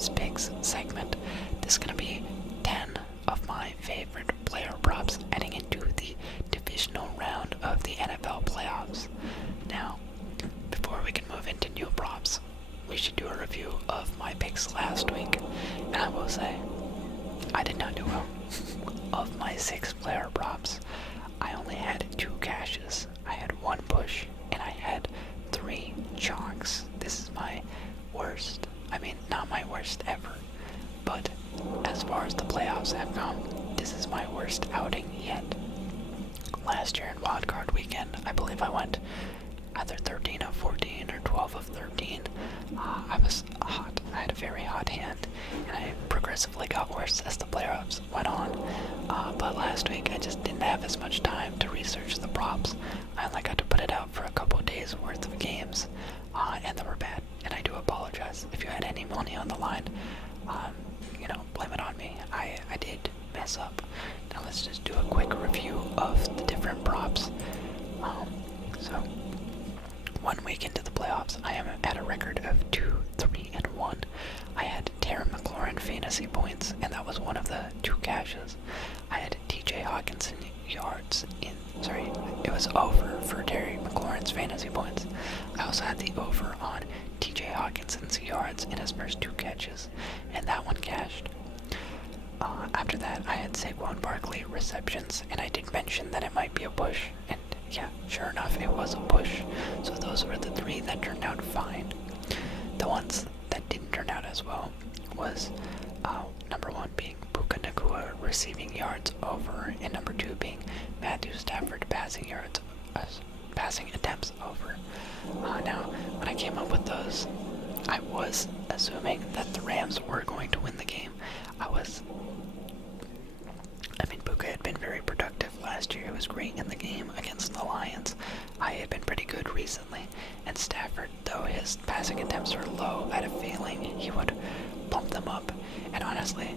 Prizepicks segment. This is going to be 10 of my favorite player props heading into the divisional round of the NFL playoffs. Now, before we can move into new props, we should do a review of my picks last week. And I will say, I did not do well. Of my 6 player props, I only had 2 cashes. I had 1 push, and I had 3 chalks. This is my worst. I mean, not my worst ever, but as far as the playoffs have come, this is my worst outing yet. Last year in Wildcard weekend, I believe I went either 13 of 14 or 12 of 13. I was hot. I had a very hot hand, and I progressively got worse as the playoffs went on. But last week, I just didn't have as much time to research the props. I only got to put it out for a couple days worth of games, and they were bad. And I do apologize. If you had any money on the line, blame it on me. I did mess up. Now let's just do a quick review of the different props. So 1 week into the playoffs, I am at a record of 2-3-1. I had McLaurin fantasy points, and that was one of the 2 cashes. I had TJ Hawkinson yards it was over for McLaurin's fantasy points. I also had the over on TJ Hawkinson's yards in his first 2 catches, and that one cashed. After that, I had Saquon Barkley receptions, and I did mention that it might be a push, and yeah, sure enough, it was a push. So those were the 3 that turned out fine. The ones that didn't turn out as well was number 1 being Puka Nacua receiving yards over, and number 2 being Matthew Stafford passing attempts over. Now, when I came up with those, I was assuming that the Rams were going to win the game. Puka had been very productive last year. It was great in the game against the Lions. I had been pretty good recently, and Stafford, though his passing attempts were low, I had a feeling he would bump them up. And honestly,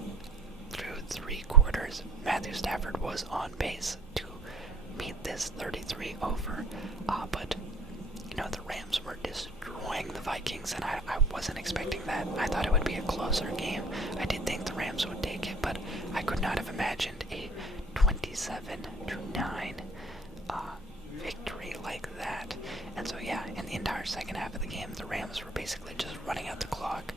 through 3 quarters, Matthew Stafford was on pace to meet this 33 over. But the Rams were destroying the Vikings, and I wasn't expecting that. I thought it would be a closer game. I did think the Rams would take it, but I could not have imagined a 27-9 victory like that. And so yeah, in the entire second half of the game, the Rams were basically just running out the clock,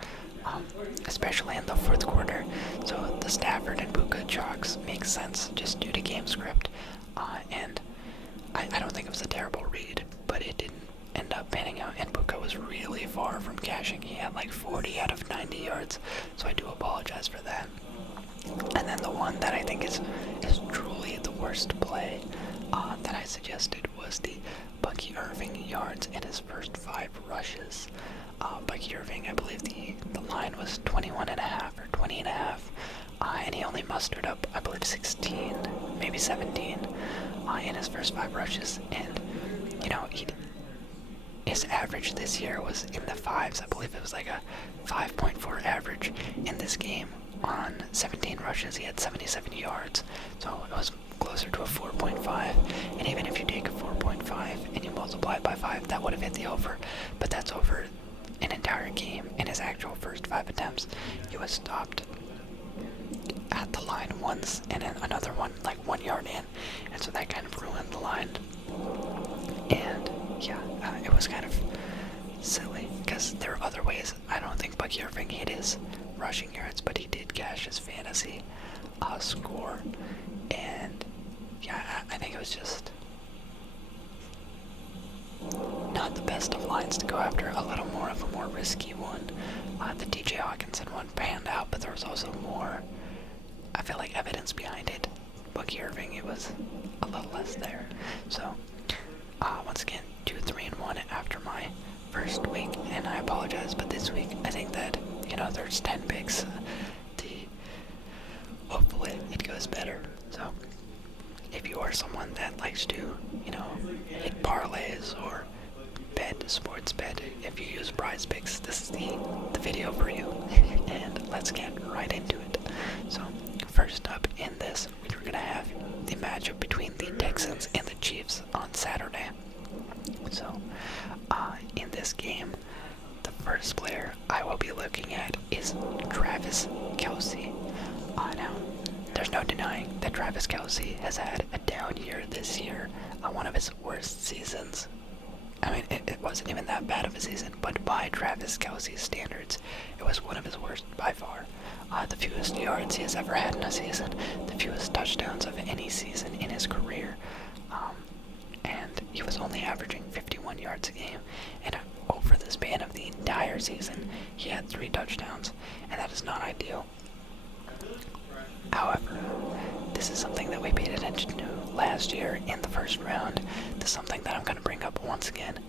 especially in the 4th quarter. So the Stafford and Puka chalks make sense just due to game script, and I don't think it was a terrible read, but it didn't end up panning out, and Puka was really far from cashing. He had like 40 out of 90 yards, so I do apologize for that. And then the one that I think is truly the worst play that I suggested was the Bucky Irving yards in his first 5 rushes. Bucky Irving, I believe the line was 21.5 or 20.5, and he only mustered up, I believe, 16, maybe 17 in his first 5 rushes, and his average this year was in the 5s. I believe it was like a 5.4 average in this game. On 17 rushes, he had 77 yards, so it was closer to a 4.5, and even if you take a 4.5 and you multiply it by 5, that would have hit the over, but that's over an entire game. In his actual first 5 attempts, he was stopped at the line once, and then another one like 1 yard in, and so that kind of ruined the line. And yeah, it was kind of silly, because there are other ways. I don't think Bucky Irving hit his rushing yards, but he did cash his fantasy score, and yeah, I think it was just not the best of lines to go after. A little more of a more risky one. The TJ Hawkinson one panned out, but there was also more, I feel like, evidence behind it. Bucky Irving, it was a little less there. So once again, 2-3-1 after my first week, and I apologize, but this week I think that there's 10 picks. Hopefully it goes better. So if you are someone that likes to hit parlays or sports bet, if you use Prizepicks, this is the video for you. And let's get right into it. So first up in this, we're gonna have the matchup between the Texans and the Chiefs on Saturday. So in this game, the first player I will be looking at is is Travis Kelce. Now, there's no denying that Travis Kelce has had a down year this year, one of his worst seasons. I mean, it wasn't even that bad of a season, but by Travis Kelce's standards, it was one of his worst by far. The fewest yards he has ever had in a season, the fewest touchdowns of any season in his career, and he was only averaging 51 yards a game, and over the span of the entire season, he had 3 touchdowns, and that is not ideal. However, this is something that we paid attention to last year in the first round. This is something that I'm going to bring up once again.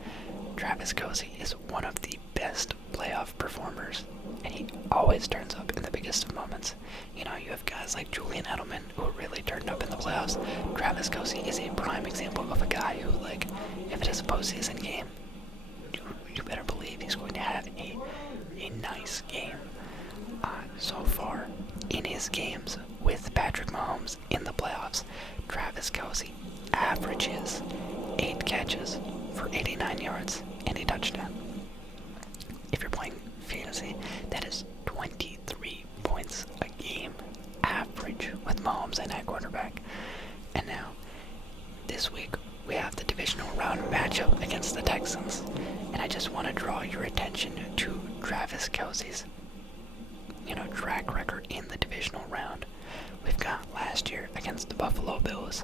Travis Kelce is one of the best playoff performers, and he always turns up in the biggest of moments. You know, you have guys like Julian Edelman who really turned up in the playoffs. Travis Kelce is a prime example of a guy who, like, if it is a postseason game, you better believe he's going to have a nice game. So far, in his games with Patrick Mahomes in the playoffs, Travis Kelce averages 8 catches for 89 yards and a touchdown. If you're playing fantasy, that is 23 points a game average with Mahomes and at quarterback. And now, this week, we have the divisional round matchup against the Texans. And I just want to draw your attention to Travis Kelce's track record in the divisional round. We've got last year against the Buffalo Bills,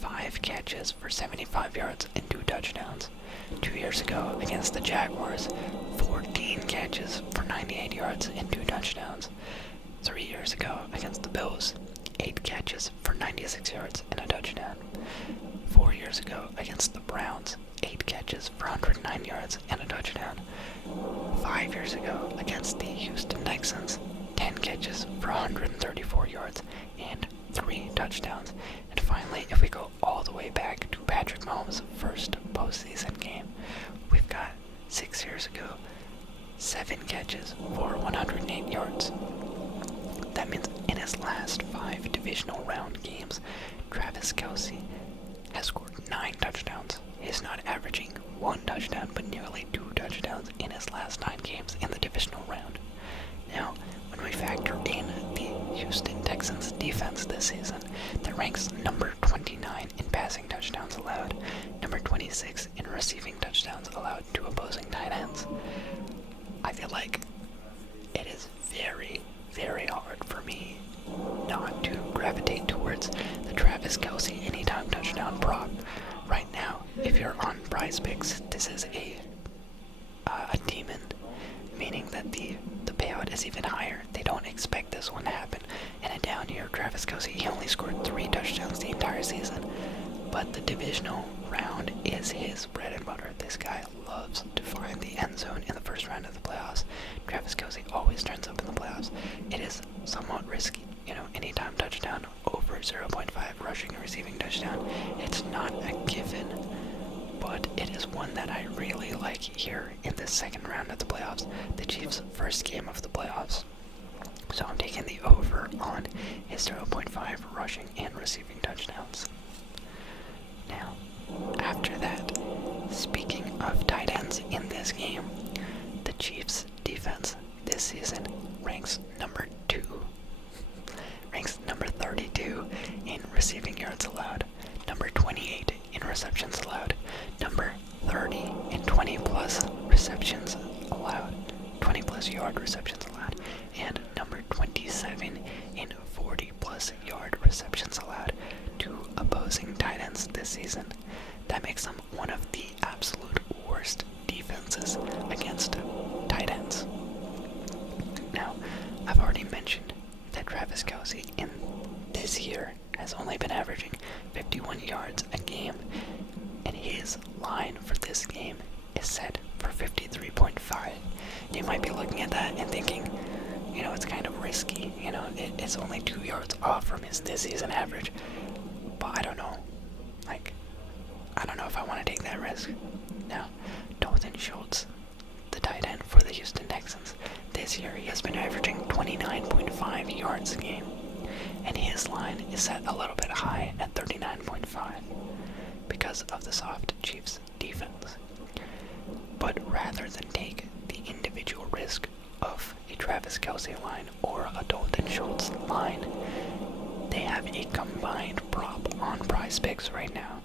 5 catches for 75 yards and 2 touchdowns. 2 years ago against the Jaguars, 14 catches for 98 yards and 2 touchdowns. 3 years ago against the Bills, 8 catches for 96 yards and a touchdown. 4 years ago against the Browns, 8 catches for 109 yards and a touchdown. 5 years ago against the Houston Texans, 10 catches for 134 yards and 3 touchdowns. And finally, if we go all the way back to Patrick Mahomes' first postseason game, we've got 6 years ago, 7 catches for 108 yards. That means in his last 5 divisional round games, Travis Kelce has scored 9 touchdowns. He's not averaging 1 touchdown, but nearly 2 touchdowns in his last 9 games in the divisional round. Now, when we factor in the Houston Texans defense this season, that ranks number 29 in passing touchdowns allowed, number 26 in receiving touchdowns allowed to opposing tight ends, I feel like it is very, very hard for me not to gravitate towards the Travis Kelce anytime touchdown prop. Right now, if you're on Prizepicks, this is a demon, meaning that the payout is even higher. They don't expect this one to happen. In a down year, Travis Kelce, he only scored 3 touchdowns the entire season, but the divisional round is his bread and butter. This guy loves to find the end zone in the first round of the playoffs. Travis Kelce always turns up in the playoffs. It is somewhat risky, anytime touchdown over 0.5 rushing and receiving touchdown. It's not a given, but it is one that I really like here in the second round of the playoffs, the Chiefs' first game of the playoffs. So I'm taking the over on his 0.5 rushing and receiving touchdowns. Now, after that, speaking of tight ends in this game, the Chiefs' defense this season ranks number 32 in receiving yards allowed, number 28 in receptions allowed, number 30 in 20 plus receptions allowed, 20 plus yard receptions allowed, and number 27 in 40 plus yard receptions allowed to opposing tight ends this season. That makes them one of the absolute worst defenses against tight ends. Now, I've already mentioned that Travis Kelce in this year has only been averaging 51 yards a game, and his line for this game is set for 53.5. You might be looking at that and thinking, it's kind of risky. It's only 2 yards off from his this season average, but I don't know. I don't know if I want to take that risk. Now, Dalton Schultz, the tight end for the Houston Texans, this year he has been averaging 29.5 yards a game, and his line is set a little bit high at 39.5 because of the soft Chiefs defense. But rather than take the individual risk of a Travis Kelce line or a Dalton Schultz line. They have a combined prop on Prizepicks right now.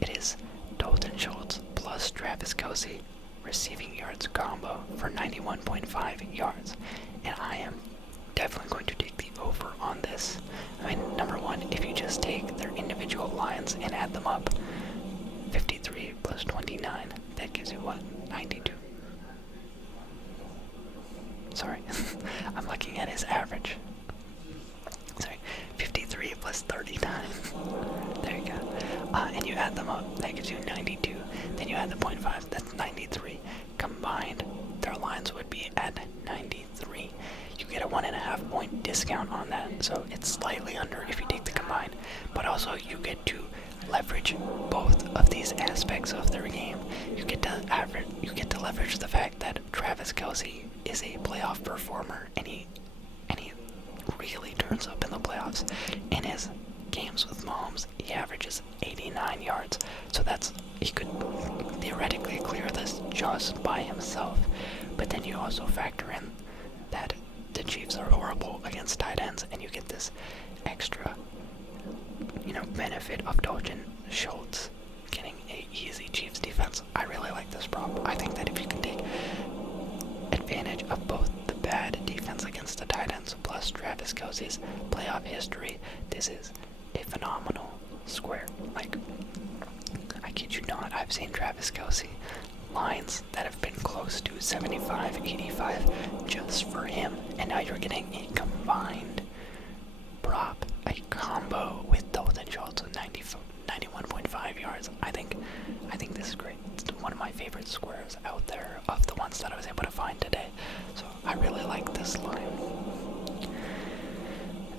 It is Dalton Schultz plus Travis Kelce receiving yards combo for 91.5 yards. And I am definitely going to take the over on this. I mean, number one, if you just take their individual lines and add them up, 53 plus 29, that gives you what? 92. Sorry, I'm looking at his average. Sorry, 53 plus 39. There you go. And you add them up, that gives you 92. Then you add the 0.5, that's 93. Combined, their lines would be at 93. You get a 1.5 point discount on that, so it's slightly under if you take the combined. But also, you get to leverage both of these aspects of their game. You get to leverage the fact that Travis Kelce is a playoff performer, and he really turns up in the playoffs. In his games with Mahomes, he averages 89 yards, so he could theoretically clear this just by himself. But then you also factor in that the Chiefs are horrible against tight ends, and you get this extra, benefit of Dalton Schultz getting a easy Chiefs defense. I really like this prop. I think that if you can take advantage of both the bad defense against the tight ends plus Travis Kelce's playoff history, this is a phenomenal square. Like, I kid you not, I've seen Travis Kelce lines that have been close to 75, 85 just for him, and now you're getting a combined prop, a combo with Dalton Schultz with 91.5 yards. I think this is great. It's one of my favorite squares out there of the ones that I was able to find today. So I really like this line.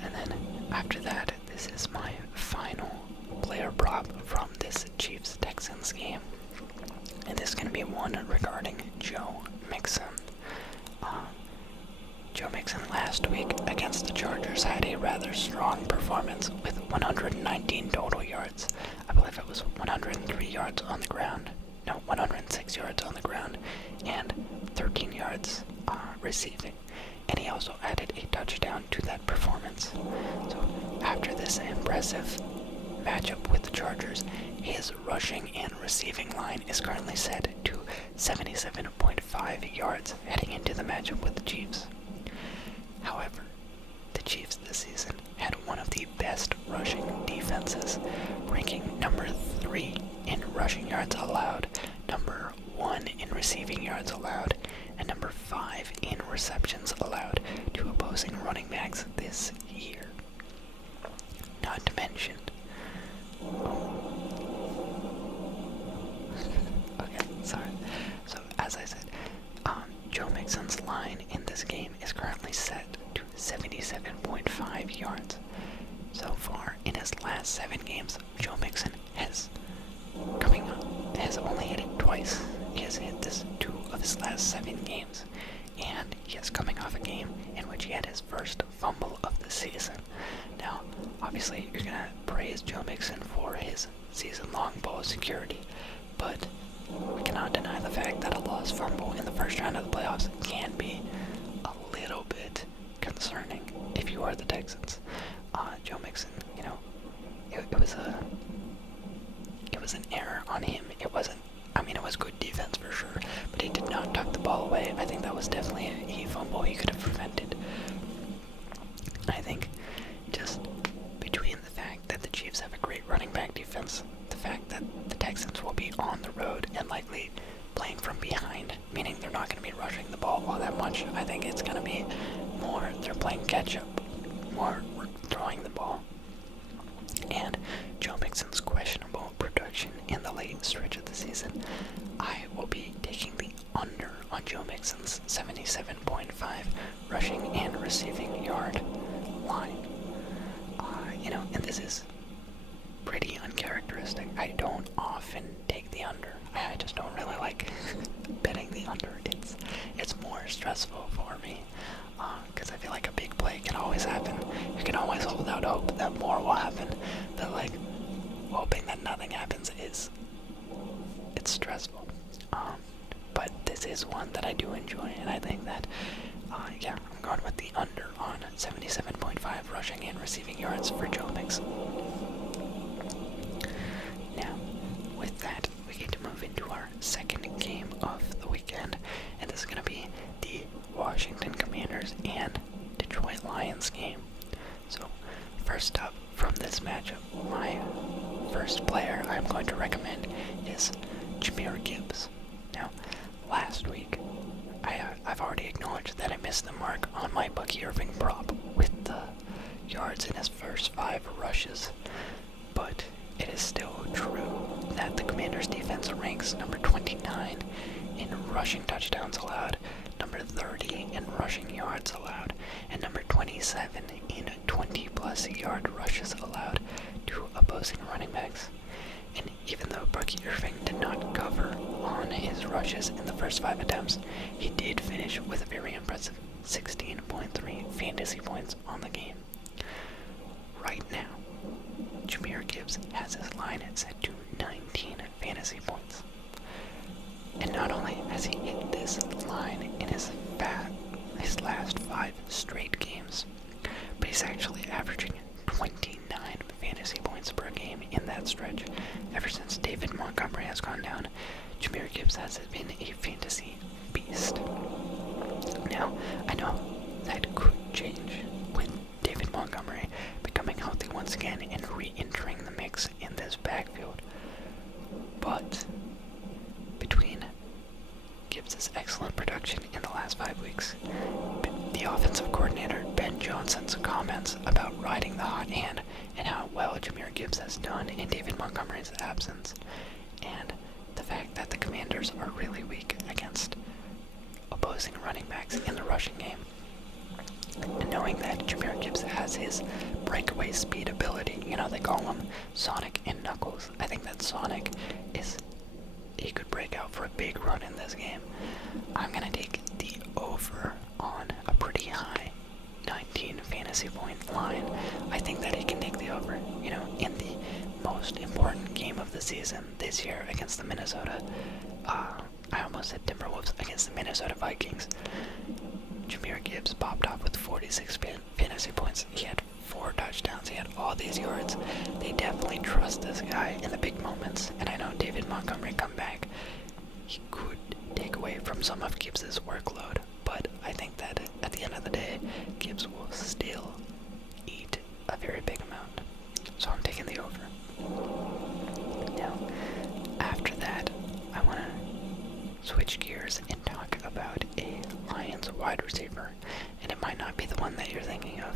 And then after that, this is my final player prop from this Chiefs-Texans game. And this is going to be one regarding Joe Mixon. Joe Mixon last week against the Chargers had a rather strong performance with 119 total yards. I believe it was 103 yards on the ground. No, 106 yards on the ground and 13 yards receiving. And he also added a touchdown to that performance. So after this impressive matchup with the Chargers, his rushing and receiving line is currently set to 77.5 yards heading into the matchup with the Chiefs. However, the Chiefs this season had one of the best rushing defenses, ranking number 3 in rushing yards allowed, number 1 in receiving yards allowed, and number 5 in receptions allowed to opposing running backs this year. Not to mention, okay, sorry. So as I said, Joe Mixon's line in this game is currently set to 77.5 yards. So far in his last 7 games, Joe Mixon has only hit it twice. He has hit this 2 of his last 7 games, and he is coming off a game in which he had his first fumble of the season. Now, obviously, you're gonna praise Joe Mixon for his season-long ball security, but we cannot deny the fact that a lost fumble in the first round of the playoffs can be a little bit concerning if you are the Texans. Joe Mixon, it was an error on him. It was good defense for sure, but he did not tuck the ball away. I think that was definitely a fumble he could have prevented. I think just between the fact that the Chiefs have a great running back defense, the fact that the Texans will be on the road and likely playing from behind, meaning they're not going to be rushing the ball all that much. I think it's going to be more they're playing catch-up, more throwing the ball. And Joe Mixon's questionable production in the late stretch of the season, I will be taking the under on Joe Mixon's 77.5 rushing and receiving yard line. And this is pretty uncharacteristic. I don't often take the under. I just don't really like betting the under. It's more stressful for me because I feel like a big play can always happen. You can always hold out hope that more will happen, but hoping that nothing happens it's stressful. But this is one that I do enjoy, and I think that Yeah, I'm going with the under on 77.5 rushing and receiving yards for Joe Mixon. Now, with that, we get to move into our second game of the weekend, and this is going to be the Washington Commanders and Detroit Lions game. So, first up from this matchup, my first player I'm going to recommend is Jahmyr Gibbs. Now, last week, I've already acknowledged that I missed the mark on my Bucky Irving prop with the yards in his first 5 rushes, but it is still true that the Commanders' defense ranks number 29 in rushing touchdowns allowed, number 30 in rushing yards allowed, and number 27 in 20-plus yard rushes allowed to opposing running backs. And even though Bucky Irving did not cover on his rushes in the first 5 attempts, he did finish with a very impressive 16.3 fantasy points on the game. Right now, Jahmyr Gibbs has his line set to 19 fantasy points. And not only has he hit this line in his last 5 straight games, but he's actually averaging 29 fantasy points per game in that stretch. Ever since David Montgomery has gone down, Jahmyr Gibbs has been a fantasy beast. Now, I know that could change with David Montgomery becoming healthy once again and re-entering the mix in this backfield. But between Gibbs' excellent production in the last 5 weeks, the offensive coordinator Ben Johnson's comments about riding the hot hand and how well Jahmyr Gibbs has done in David Montgomery's absence, and the fact that the Commanders are really weak against opposing running backs in the rushing game, and knowing that Jahmyr Gibbs has his breakaway speed ability, they call him Sonic and Knuckles. I think that Sonic he could break out for a big run in this game. I'm going to take the over on a pretty high 19 fantasy point line. I think that he can take the over, in the most important game of the season this year against the Minnesota, I almost said Timberwolves, against the Minnesota Vikings. Jahmyr Gibbs popped off with 46 fantasy points. He had 4 touchdowns. He had all these yards. They definitely trust this guy in the big moments. And I know David Montgomery come back, he could take away from some of Gibbs' workload. But I think that at the end of the day, Gibbs will still eat a very big amount. So I'm taking the over. Now, after that, I want to switch gears and talk about a Lions wide receiver, and it might not be the one that you're thinking of.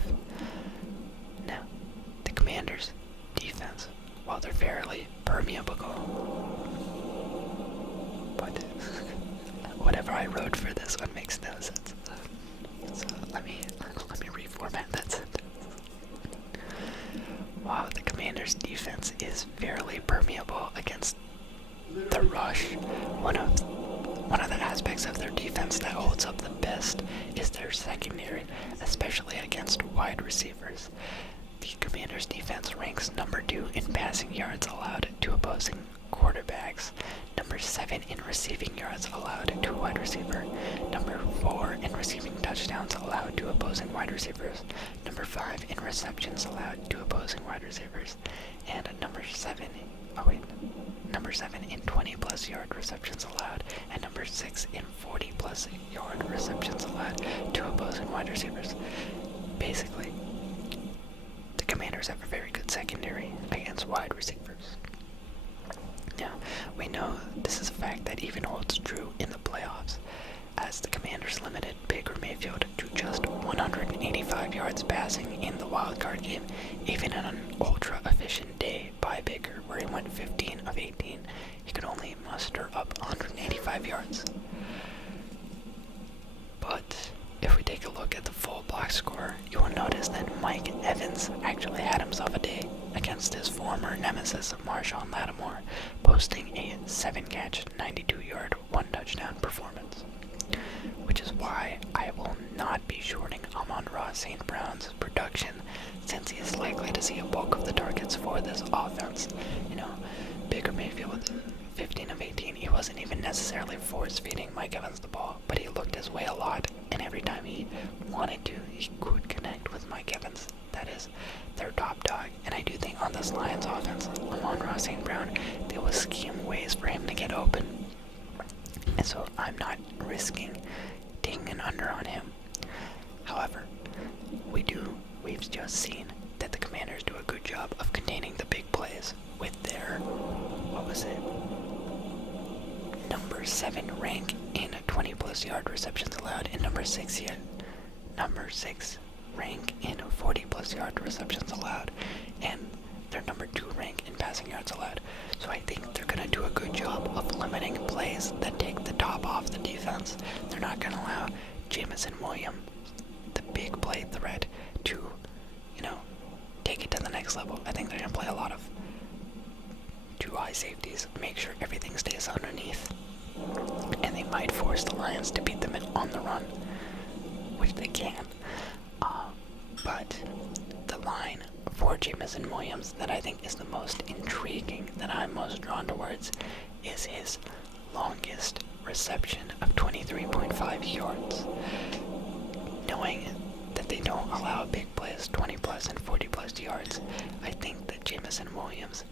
Now, the Commanders' defense, while they're fairly permeable, but whatever I wrote for this one makes no sense. So let me reformat that sentence. While the Commanders' defense is fairly permeable against the rush, one of the aspects of their defense that holds up the best is their secondary, especially against wide receivers. The Commanders' defense ranks number 2 in passing yards allowed to opposing quarterbacks, number 7 in receiving yards allowed to a wide receiver, number 4 in receiving touchdowns allowed to opposing wide receivers, number 5 in receptions allowed to opposing wide receivers, and number 7 in 20-plus yard receptions allowed, and number 6 in 40-plus yard receptions allowed to opposing wide receivers. Basically, the Commanders have a very good secondary against wide receivers. Now, we know this is a fact that even holds true in the playoffs, as the Commanders limited Baker Mayfield to just 185 yards passing in the Wildcard game, even in an ultra-efficient day by Baker, where he went 15 of 18. He could only muster up 185 yards. But if we take a look at the full box score, you will notice that Mike Evans actually had himself a day against his former nemesis, Marshawn Lattimore, posting a 7-catch, 92-yard, 1-touchdown performance. Which is why I will not be shorting Amon-Ra St. Brown's production, since he is likely to see a bulk of the targets for this offense. Baker Mayfield, 15 of 18, he wasn't even necessarily force-feeding Mike Evans the ball, but he looked his way a lot, and every time he wanted to, he could connect with Mike Evans. That is their top dog. And I do think on this Lions offense, Amon-Ra St. Brown, they will scheme ways for him to get open. And so I'm not risking taking an under on him. However, we've just seen that the Commanders do a good job of containing the big plays with their, number 7 rank in 20-plus yard receptions allowed, and number 6 rank in 40-plus yard receptions allowed, and their number 2 rank in passing yards allowed. So I think they're going to do a good job of limiting plays that take the top off the defense. They're not going to allow Jameson Williams, the big play threat, to, take it to the next level. I think they're going to play a lot of 2 high safeties, make sure everything stays underneath, and they might force the Lions to beat them on the run, which they can. But the line for Jameson Williams that I think is the most intriguing, that I'm most drawn towards, is his longest reception of 23.5 yards. Knowing that they don't allow big plays, 20-plus and 40-plus yards, I think that Jameson Williams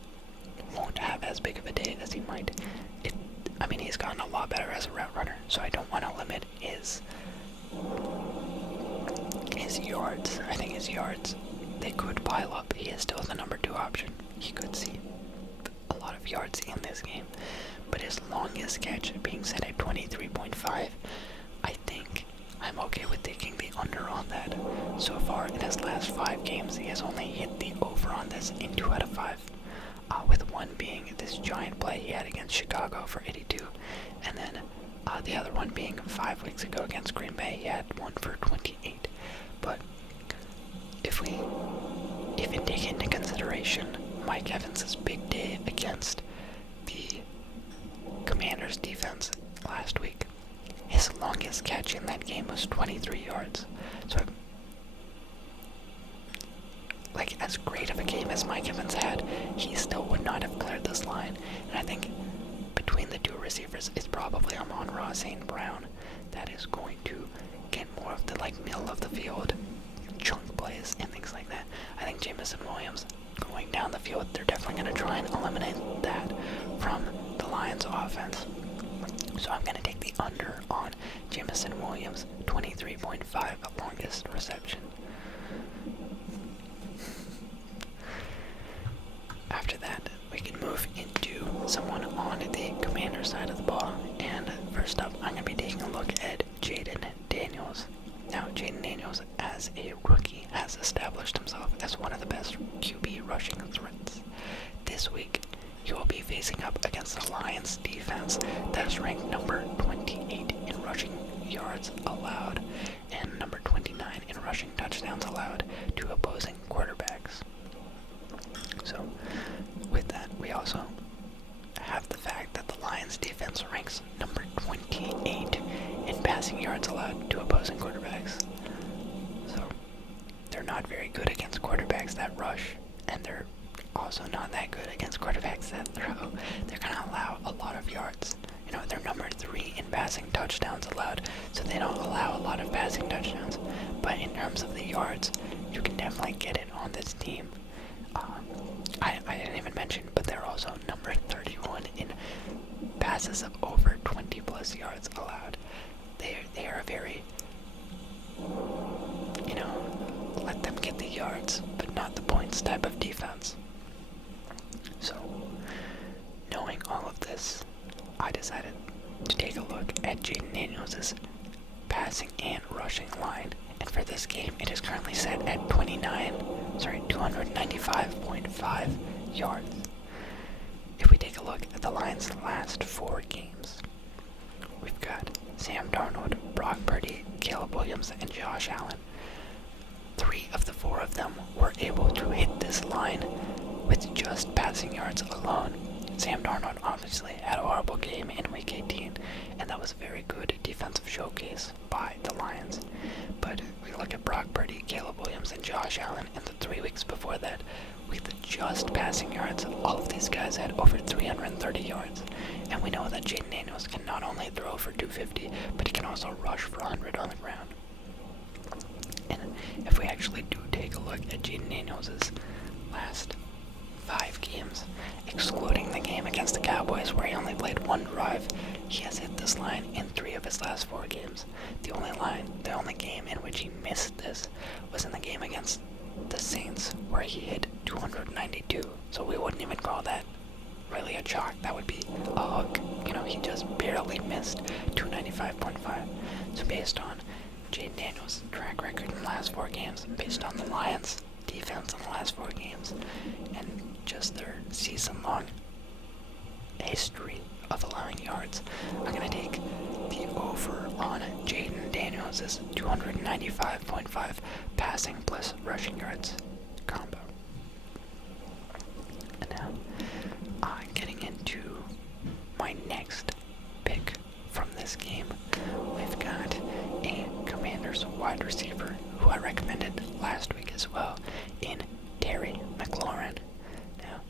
won't have as big of a day as he might. He's gotten a lot better as a route runner, so I don't want to limit his yards. I think his yards, they could pile up. He is still the number 2 option. He could see a lot of yards in this game, but his longest catch being set at 23.5, I think I'm okay with taking the under on that. So far in his last 5 games, he has only hit the over on this in 2 out of 5. With one being this giant play he had against Chicago for 82, and then the other one being 5 weeks ago against Green Bay, he had one for 28. But if we take into consideration Mike Evans' big day against the Commanders defense last week, his longest catch in that game was 23 yards. So as great of a game as Mike Evans had, he still would not have cleared this line. And I think between the 2 receivers, it's probably Amon-Ra St. Brown that is going to get more of the middle of the field chunk plays and things like that. I think Jameson Williams going down the field, they're definitely going to try and eliminate that from the Lions offense. So I'm going to take the under on Jameson Williams, 23.5 longest reception. After that, we can move into someone on the Commander side of the ball. And first up, I'm going to be taking a look at Jayden Daniels. Now, Jayden Daniels, as a rookie, has established himself as one of the best QB rushing threats. This week, he will be facing up against the Lions defense that is ranked number 28 in rushing yards allowed and number 29 in rushing touchdowns allowed to opposing quarterbacks. So, with that, we also have the fact that the Lions defense ranks number 28 in passing yards allowed to opposing quarterbacks. So, they're not very good against quarterbacks that rush, and they're also not that good against quarterbacks that throw. They're going to allow a lot of yards. They're number 3 in passing touchdowns allowed, so they don't allow a lot of passing touchdowns. But in terms of the yards, you can definitely get it on this team. I didn't even mention, but they're also number 31 in passes of over 20-plus yards allowed. They are a very, let them get the yards, but not the points type of defense. So, knowing all of this, I decided to take a look at Jayden Daniels' passing and rushing line. And for this game, it is currently set at 295.5 yards. If we take a look at the Lions' last 4 games, we've got Sam Darnold, Brock Purdy, Caleb Williams, and Josh Allen. 3 of the 4 of them were able to hit this line with just passing yards alone. Sam Darnold obviously had a horrible game in Week 18, and that was a very good defensive showcase by the Lions. But we look at Brock Purdy, Caleb Williams, and Josh Allen in the 3 weeks before that, with just passing yards, all of these guys had over 330 yards. And we know that Jayden Daniels can not only throw for 250, but he can also rush for 100 on the ground. And if we actually do take a look at Jayden Daniels' last 5 games, excluding the game against the Cowboys where he only played 1 drive, he has hit this line in 3 of his last 4 games. The only game in which he missed this was in the game against the Saints where he hit 292. So we wouldn't even call that really a chalk. That would be a hook. He just barely missed 295.5. So based on Jayden Daniels' track record in the last 4 games, based on the Lions' defense in the last 4 games, and just their season-long history of allowing yards, I'm going to take the over on Jayden Daniels' 295.5 passing plus rushing yards combo. And now, getting into my next pick from this game, we've got a Commanders wide receiver who I recommended last week as well in Terry McLaurin. Now,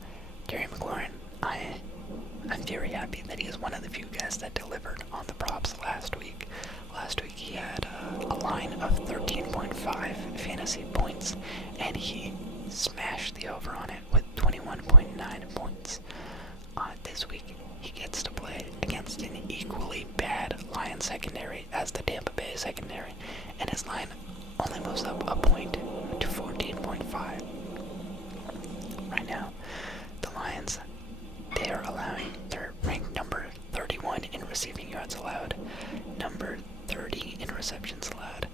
Terry McLaurin, I'm very happy that he is one of the few guys that delivered on the props last week. Last week he had a line of 13.5 fantasy points, and he smashed the over on it with 21.9 points. This week he gets to play against an equally bad Lions secondary as the Tampa Bay secondary, and his line only moves up a point to 14.5. Right now, the Lions, they're ranked number 31 in receiving yards allowed, number 30 in receptions allowed,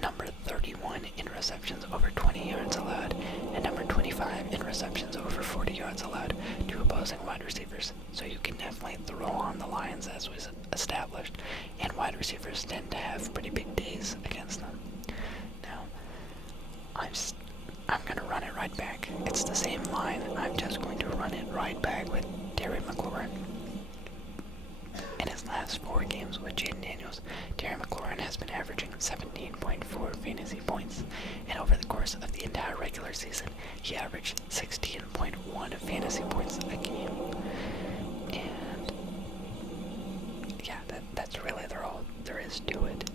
number 31 in receptions over 20 yards allowed, and number 25 in receptions over 40 yards allowed to opposing wide receivers. So you can definitely throw on the Lions as was established, and wide receivers tend to have pretty big days against them. Now, I'm going to run it right back. It's the same line. I'm just going to run it right back with Terry McLaurin. In his last 4 games with Jayden Daniels, Terry McLaurin has been averaging 17.4 fantasy points, and over the course of the entire regular season, he averaged 16.1 fantasy points a game. And yeah, that's really all there is to it.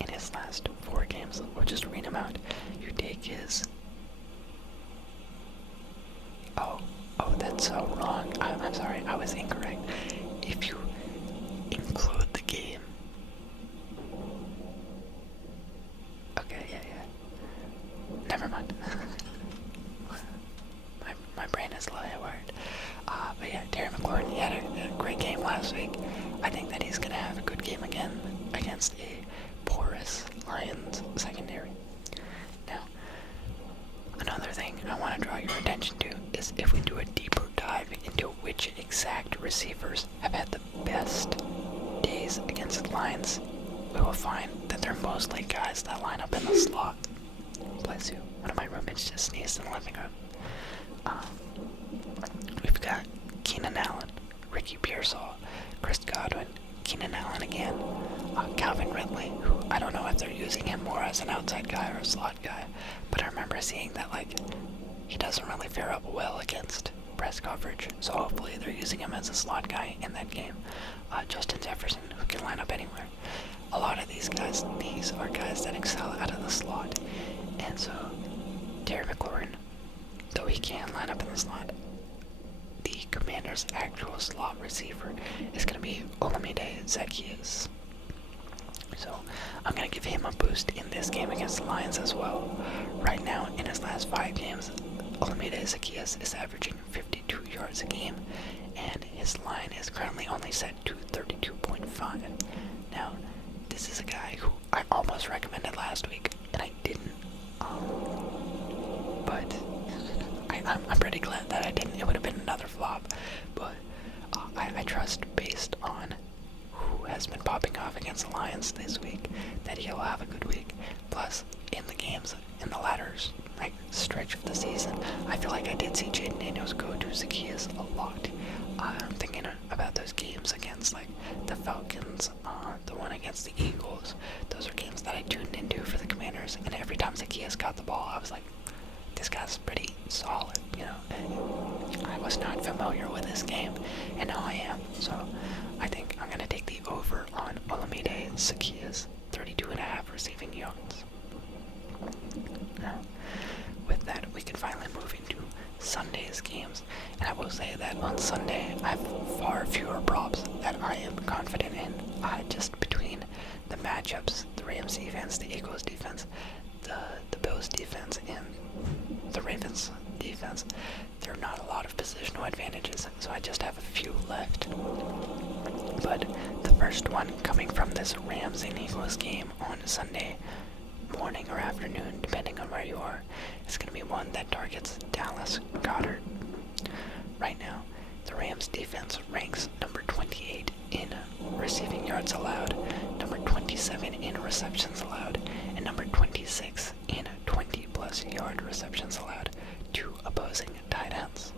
In his last 4 games, we'll just read him out. You take his... Oh, that's so wrong. I'm sorry, I was incorrect. If you include the game... Okay, yeah. Never mind. my brain is wired. But yeah, Terry McLaurin, he had a great game last week. I think that he's going to have a good game again against a porous Lions secondary. Now, another thing I want to draw your attention to is if we do a deeper dive into which exact receivers have had the best days against the Lions, we will find that they're mostly guys that line up in the slot. Bless you. One of my roommates just sneezed in the living room. We've got Keenan Allen, Ricky Pearsall, Chris Godwin, Keenan Allen again, Calvin Ridley, who I don't know if they're using him more as an outside guy or a slot guy, but I remember seeing that he doesn't really fare up well against press coverage, so hopefully they're using him as a slot guy in that game. Justin Jefferson, who can line up anywhere. A lot of these are guys that excel out of the slot, and so Terry McLaurin, though he can line up in the slot, the Commanders' actual slot receiver is going to be Olamide Zaccheus. So I'm going to give him a boost in this game against the Lions as well. Right now, in his last 5 games, Olamide Zaccheus is averaging 52 yards a game, and his line is currently only set to 32.5. Now, this is a guy who I almost recommended last week, and I didn't. But I'm pretty glad that I didn't. It would have been another flop. But I trust, based on who has been popping off against the Lions this week, that he'll have a good week. Plus, in the games, in the latter stretch of the season, I feel like I did see Jayden Daniels go to Zaccheus a lot. I'm thinking about those games against the Falcons, the one against the Eagles. Those are games that I tuned into for the Commanders, and every time Zaccheus got the ball, I was like, this guy's pretty solid, and I was not familiar with this game, and now I am. So I think I'm going to take the over on Olamide Zaccheus, 32.5 receiving yards. Now, with that, we can finally move into Sunday's games, and I will say that on Sunday I have far fewer props that I am confident in. Just between the matchups, the Rams defense, the Eagles defense, the Bills defense, and the Ravens defense, there are not a lot of positional advantages, so I just have a few left. But the first one coming from this Rams and Eagles game on Sunday morning or afternoon, depending on where you are, is going to be one that targets Dallas Goedert. Right now, the Rams defense ranks number 28 in receiving yards allowed, number 27 in receptions allowed, and number 26 in 20-plus yard receptions allowed to opposing tight ends.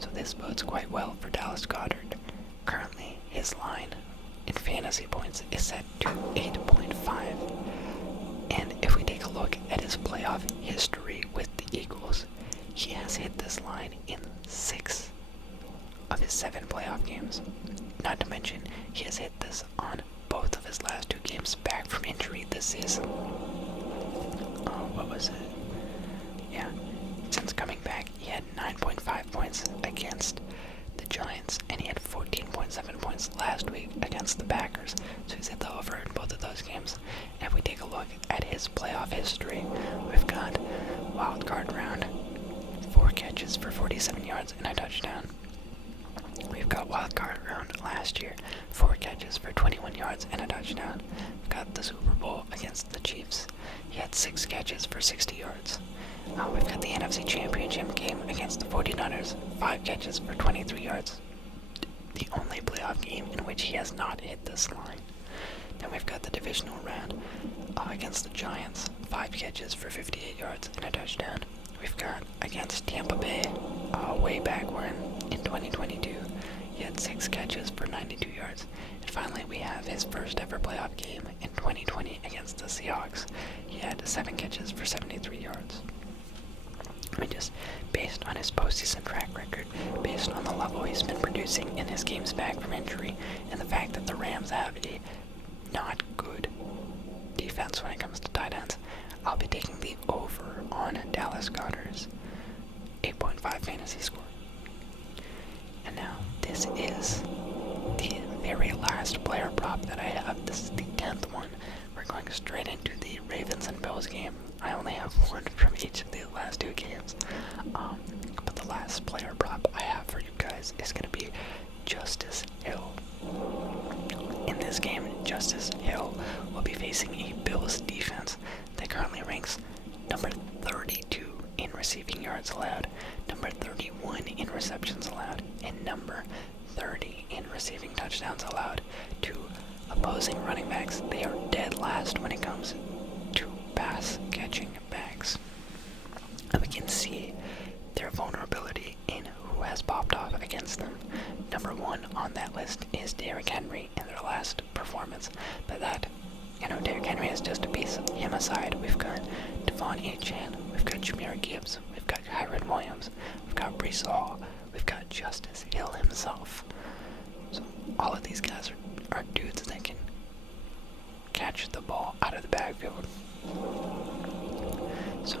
So this bodes quite well for Dallas Goedert. Currently, his line in fantasy points is set to 8.5. And if we take a look at his playoff history with the Eagles, he has hit this line in 6 of his 7 playoff games. Not to mention, he has hit this on both of his last 2 games back from injury this season. What was it? Yeah, since coming back, he had 9.5 points against the Giants, and he had 14.7 points last week against the Packers. So he's hit the over in both of those games. And if we take a look at his playoff history, we've got Wildcard round, 4 catches for 47 yards and a touchdown. We've got Wildcard round last year, 4 catches for 21 yards and a touchdown. We've got the Super Bowl against the Chiefs. He had 6 catches for 60 yards. We've got the NFC Championship game against the 49ers, 5 catches for 23 yards. The only playoff game in which he has not hit this line. Then we've got the divisional round against the Giants, 5 catches for 58 yards and a touchdown. We've got against Tampa Bay, way back when in 2022, he had 6 catches for 92 yards. And finally, we have his first ever playoff game in 2020 against the Seahawks. He had 7 catches for 73 yards. I mean, just based on his postseason track record, based on the level he's been producing in his games back from injury, and the fact that the Rams have a not good defense when it comes to tight ends, I'll be taking the over on Dallas Goedert's 8.5 fantasy score. And now, this is the very last player prop that I have. This is the 10th one. We're going straight into the Ravens and Bills game. I only have one from each of the last 2 games. But the last player prop I have for you guys is going to be Justice Hill. In this game, Justice Hill will be facing a Bills defense that currently ranks number 32 in receiving yards allowed, number 31 in receptions allowed, and number 30 in receiving touchdowns allowed to opposing running backs. They are dead last when it comes to pass catching backs. And we can see their vulnerability in who has popped off against them. Number 1 on that list is Derrick Henry in their last performance. But that, Derrick Henry is just a piece of him aside. We've got Devon Achane, we've got Jahmyr Gibbs, we've got Jayden Williams, we've got Breece Hall, we've got Justice Hill himself. So all of these guys are dudes that can catch the ball out of the backfield. So,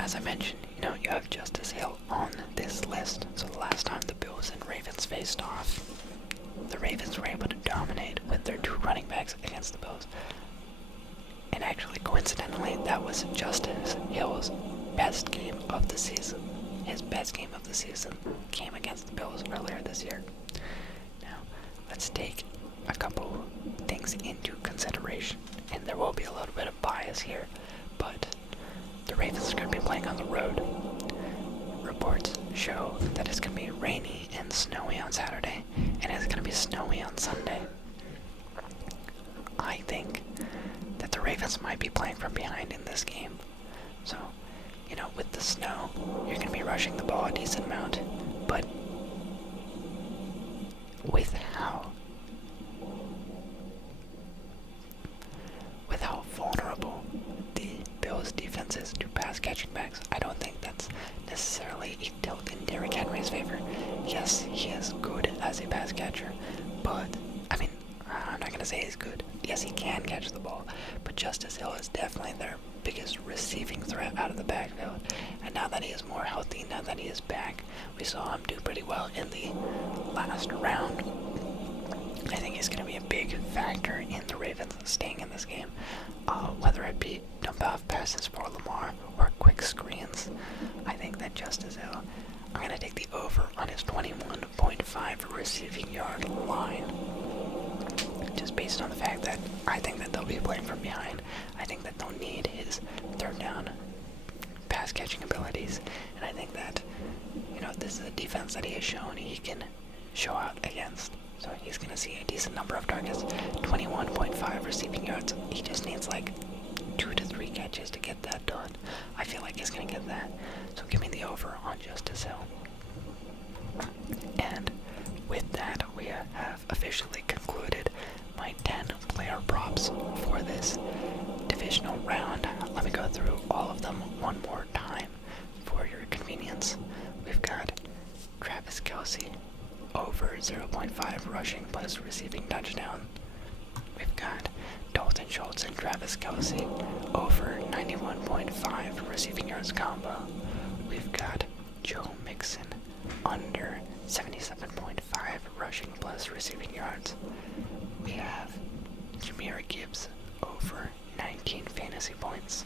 as I mentioned, you have Justice Hill on this list. So the last time the Bills and Ravens faced off, the Ravens were able to dominate with their 2 running backs against the Bills. And actually, coincidentally, that was Justice Hill's best game of the season. His best game of the season came against the Bills earlier this year. Now, let's take a couple things into consideration. And there will be a little bit of bias here, but the Ravens are going to be playing on the road. Reports show that it's going to be rainy and snowy on Saturday, and it's going to be snowy on Sunday. I think that the Ravens might be playing from behind in this game. So, with the snow, you're going to be rushing the ball a decent amount, but with how vulnerable the Bills' defense is to pass catching backs, I don't think that's necessarily a tilt in Derrick Henry's favor. Yes, he is good as a pass catcher, but I'm not going to say he's good. Yes, he can catch the ball, but Justice Hill is definitely their biggest receiving threat out of the backfield. And now that he is more healthy, now that he is back, we saw him do pretty well in the last round. I think he's going to be a big factor in the Ravens staying in this game, whether it be dump off passes for Lamar or quick screens. I think that Justice Hill, I'm going to take the over on his 21.5 receiving yard line, just based on the fact that I think that they'll be playing from behind. I think that they'll need his third down pass catching abilities, and I think that, this is a defense that he has shown he can show out against. So he's going to see a decent number of targets, 21.5 receiving yards. He just needs like 2 to 3 catches to get that done. I feel like he's going to get that. So give me the over on Justice Hill. And with that, we have officially concluded my 10 player props for this divisional round. Let me go through all of them one more time for your convenience. We've got Travis Kelce, over 0.5 rushing plus receiving touchdown. We've got Dalton Schultz and Travis Kelce, over 91.5 receiving yards combo. We've got Joe Mixon, under 77.5 rushing plus receiving yards. We have Jahmyr Gibbs, over 19 fantasy points.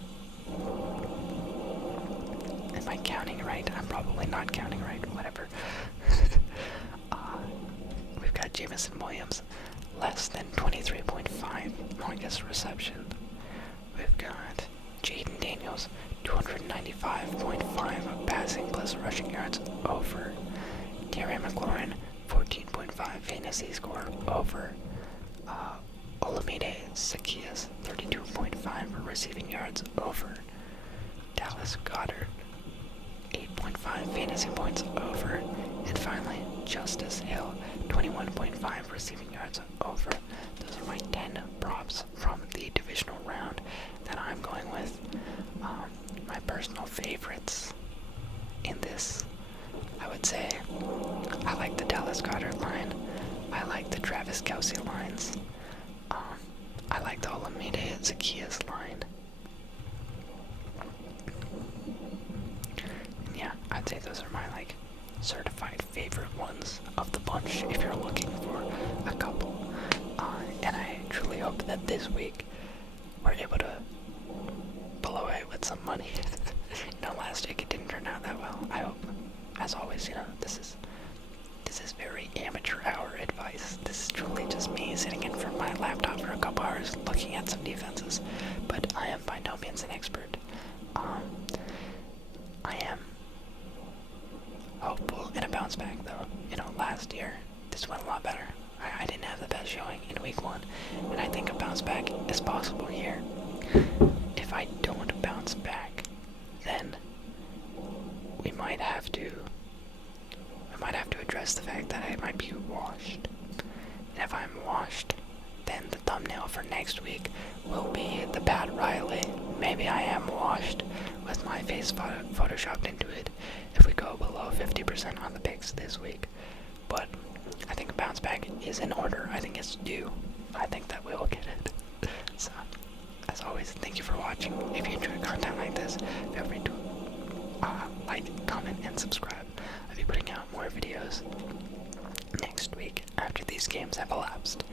Am I counting right? I'm probably not counting right, whatever. We've got Jameson Williams, less than 23.5 longest reception. We've got Jayden Daniels, 295.5 passing plus rushing yards, over. McLaurin, 14.5 fantasy score, over. Olamide Zaccheus, 32.5 receiving yards, over. Dallas Goedert, 8.5 fantasy points, over. And finally, Justice Hill, 21.5 receiving yards, over. Those are my 10 props from the divisional round that I'm going with. My personal favorites in this, I would say, I like the Dallas Goedert line. I like the Travis Kelce lines. I like the Olamide Zaccheus line. Yeah, I'd say those are my certified favorite ones of the bunch if you're looking for a couple. And I truly hope that this week we're able to pull away with some money. Last week it didn't turn out that well. I hope, as always, this is very amateur hour advice. This is truly just me sitting in front of my laptop for a couple hours looking at some defenses. But I am by no means an expert. I am hopeful in a bounce back, though. Last year, this went a lot better. I didn't have the best showing in week 1, and I think a bounce back is possible here. If I don't bounce back, then we might have to address the fact that I might be washed. And if I'm washed, then the thumbnail for next week will be the Pat Riley. Maybe I am washed with my face photoshopped into it if we go below 50% on the picks this week. But I think a bounce back is in order. I think it's due. I think that we'll get it. So, as always, thank you for watching. If you enjoy content like this, feel free to like, comment, and subscribe. I'll be putting out more videos next week after these games have elapsed.